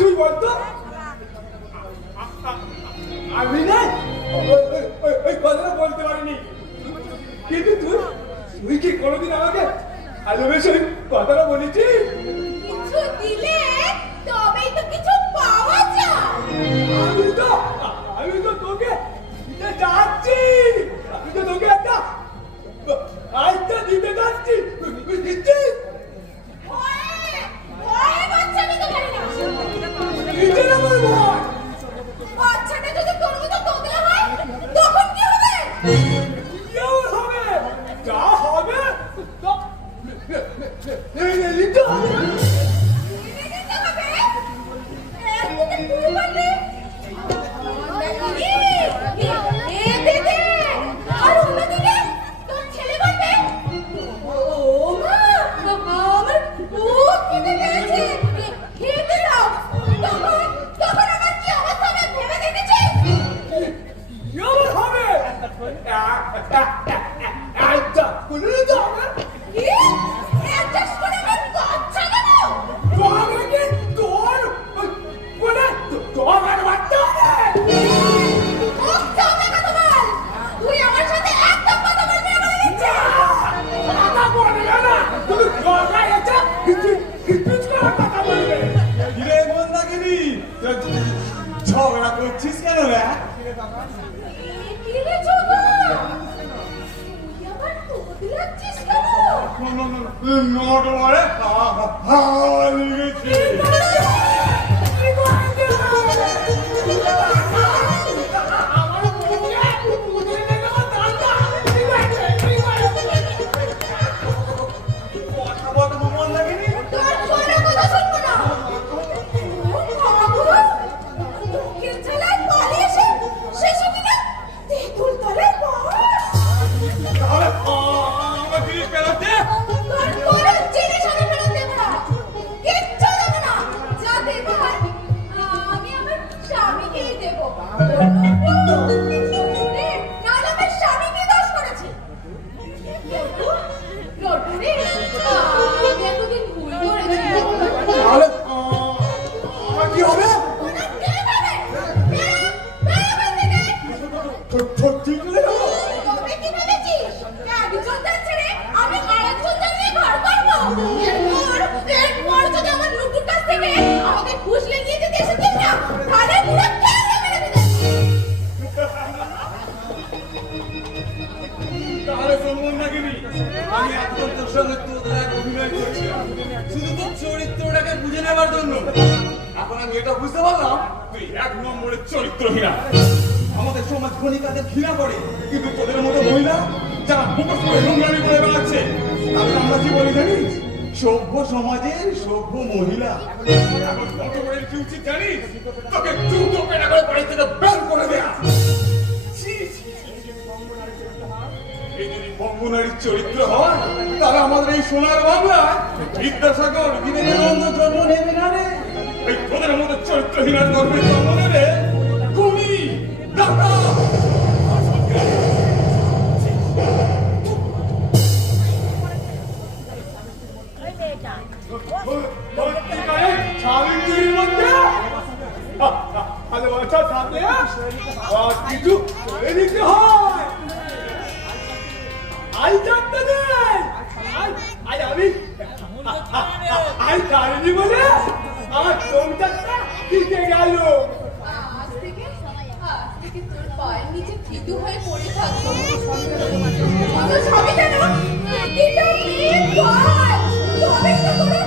তুই বলতো আমি না ওই কথাটা বলতে পারিনি, কিন্তু তুই কি কোনোদিন আমাকে ভালোবেসে কথাটা বলেছিস? কিছু দিলে তবেই তো কিছু পাওয়া যায়। আমি তো তোকে দিতে যাচ্ছি, আমি তো তোকে একটা আইটা দিতে যাচ্ছি, তুই দিচ্ছিস? বাচ্চাটা তো পারি না। নিজের আমার ভয়। বাচ্চাটা যদি তোর মতো তোতলা হয় তখন কি হবে? যা হবে নিতে হবে। ঝগড়া করছিস কেন? চরিত্রটাকে বুঝে নেবার জন্য এখন আমি এটা বুঝতে পারলাম তুই এক নম্বরের চরিত্রহীন। আমাদের সমাজ খনিকাদের ঘৃণা করে, কিন্তু তোদের মতো মহিলা যারা মুখোশ করে নোংরামি করে বেড়াচ্ছে তাদের আমরা কি বলি জানিস? সভ্য সমাজের সভ্য মহিলা। এখন কত করে কি উচিত জানিস? তোকে জুতো পেটা করে বাড়ি থেকে বের করে দেয়া। এই যদি বঙ্গনারীর চরিত্র হয় তাহলে আমাদের এই সোনার বাংলায় বিদ্যাসাগর বিবেকানন্দ জন্ম নেবে না রে। এই তোদের মধ্যে চরিত্রহীনার গর্বের জন্ম নেবে কুমি ডাকা। স্বামীর মধ্যে ভালোবাসা থাকে কিছু করে দিতে হয়। আই জানতে নেই আমি জানিনি বলে আমার সংসারটা দিতে গেল। আজ থেকে তোর পায়ের নিচে থিতু হয়ে পড়ে থাকবো। সবই কেন? এটা মেয়ে পায়, তবেই তো তোর